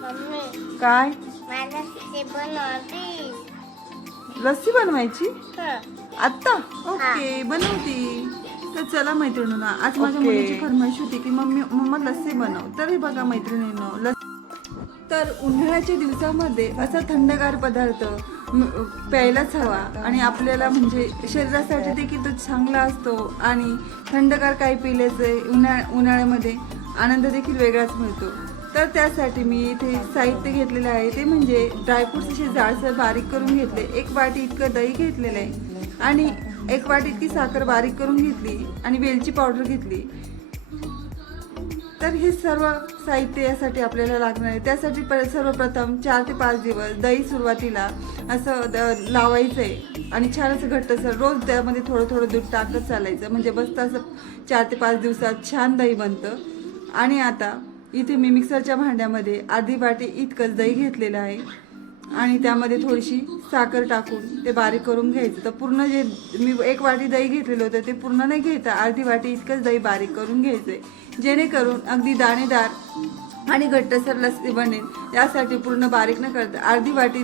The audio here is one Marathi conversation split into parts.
मम्मी काय? लस्सी बनवायची? हं. आत्ता? ओके बनवते. तर चला मैत्रिणींनो. आज माझ्या मुलीची फरमाईश होती की मम्मी मम्मा लस्सी बनव. तर हे बघा मैत्रिणींनो लस तर उन्हाळ्याच्या दिवसामध्ये असा थंडगार पदार्थ प्यायलाच हवा. आणि आपल्याला म्हणजे शरीरासाठी देखील तो चांगला असतो. आणि थंडगार काही पिल्याचं उन्हाळ उन्हाळ्यामध्ये आनंद देखील वेगळाच मिळतो. तर त्यासाठी मी इथे साहित्य घेतलेलं आहे. ते म्हणजे ड्रायफ्रुट्स असे जाडसर बारीक करून घेतले. एक वाटी इतकं दही घेतलेलं आहे. आणि एक वाटी इतकी साखर बारीक करून घेतली आणि वेलची पावडर घेतली. तर हे सर्व साहित्य यासाठी आपल्याला लागणार आहे. त्यासाठी पर सर्वप्रथम चार ते पाच दिवस दही सुरुवातीला असं द- लावायचं आहे आणि छान असं घट्ट असं रोज त्यामध्ये थोडं थोडं दूध टाकत चालायचं. म्हणजे बसत असं चार ते पाच दिवसात छान दही बनतं. आणि आता इथे मी मिक्सरच्या भांड्यामध्ये अर्धी वाटी इतकंच दही घेतलेलं आहे. आणि त्यामध्ये थोडीशी साखर टाकून ते बारीक करून घ्यायचं. तर पूर्ण जे मी एक वाटी दही घेतलेलं होतं ते पूर्ण नाही घ्यायचं अर्धी वाटी इतकंच दही बारीक करून घ्यायचंय. जेणेकरून अगदी दाणेदार आणि घट्टसर लस्सी बनेल. यासाठी पूर्ण बारीक न करता अर्धी वाटी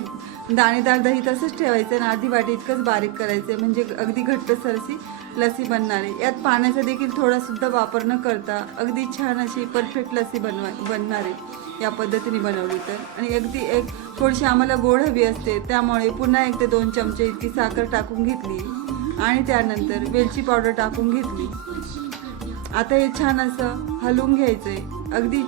दाणेदार दही तसंच ठेवायचं आणि अर्धी वाटी इतकंच बारीक करायचं. म्हणजे अगदी घट्टसरशी लसी लस्सी बनणार आहे. यात पाण्याचा देखील थोडासुद्धा वापर न करता अगदी छान अशी परफेक्ट लस्सी बनवा बनणार आहे. या पद्धतीने बनवली तर. आणि अगदी एक थोडीशी आम्हाला गोड हवी असते त्यामुळे पुन्हा एक ते दोन चमचे इतकी साखर टाकून घेतली. आणि त्यानंतर वेलची पावडर टाकून घेतली. आता हे छान असं हलवून घ्यायचं आहे अगदी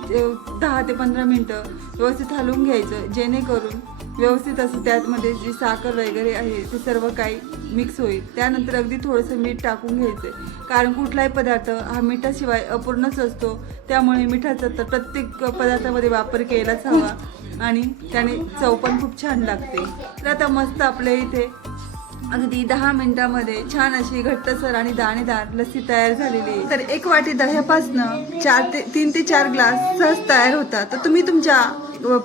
दहा ते पंधरा मिनटं व्यवस्थित हलवून घ्यायचं जेणेकरून व्यवस्थित असं त्यामध्ये जी साखर वगैरे आहे ते सर्व काही मिक्स होईल. त्यानंतर अगदी थोडंसं मीठ टाकून घ्यायचं कारण कुठलाही पदार्थ हा मिठाशिवाय अपूर्णच असतो. त्यामुळे मिठाचा तर प्रत्येक पदार्थामध्ये वापर केलाच हवा. आणि त्याने चव पण खूप छान लागते. तर आता मस्त आपल्या इथे अगदी दहा मिनिटामध्ये छान अशी घट्टसर आणि दाणेदार लस्सी तयार झालेली आहे. तर एक वाटी दह्यापासनं चार ते तीन ते चार ग्लास सहज तयार होतात. तर तुम्ही तुमच्या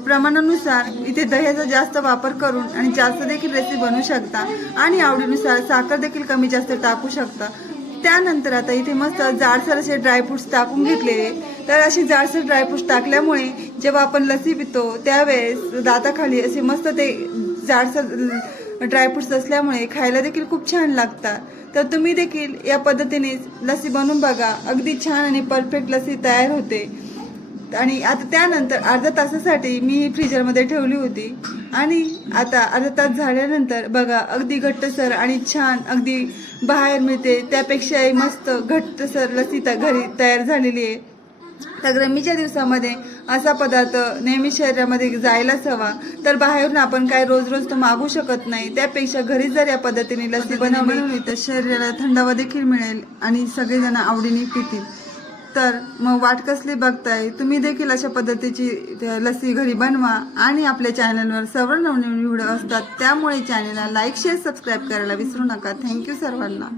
प्रमाणानुसार इथे दह्याचा जास्त वापर करून आणि जास्त देखील रेसिपी बनवू शकता आणि आवडीनुसार साखर देखील कमी जास्त टाकू शकता. त्यानंतर आता इथे मस्त जाडसर असे ड्रायफ्रुट्स टाकून घेतलेले. तर असे जाडसर ड्रायफ्रुट्स टाकल्यामुळे जेव्हा आपण लस्सी पितो त्यावेळेस दाताखाली असे मस्त ते जाडसर ड्रायफ्रुट्स असल्यामुळे खायला देखील खूप छान लागतात. तर तुम्ही देखील या पद्धतीने लस्सी बनवून बघा. अगदी छान आणि परफेक्ट लसी तयार होते. आणि आता त्यानंतर अर्धा तासासाठी मी ही फ्रीजरमध्ये ठेवली होती. आणि आता अर्धा तास झाल्यानंतर बघा अगदी घट्टसर आणि छान अगदी बाहेर मिळते. त्यापेक्षाही मस्त घट्टसर लसी त- घरी तयार झालेली आहे. तर गरमीच्या दिवसामध्ये असा पदार्थ नेहमी शरीरामध्ये जायलाच हवा. तर बाहेरून आपण काय रोज रोज तर मागू शकत नाही. त्यापेक्षा घरी जर या पद्धतीने लस्सी बनवली तर शरीराला थंडावा देखील मिळेल आणि सगळेजण आवडीने पितील. तर मग वाट कसली बघताय? तुम्ही देखील अशा पद्धतीची लस्सी घरी बनवा आणि आपल्या चॅनलवर सर्व नवनवीन व्हिडिओ असतात. त्यामुळे चॅनलला लाईक शेअर सबस्क्राईब करायला विसरू नका. थँक्यू सर्वांना.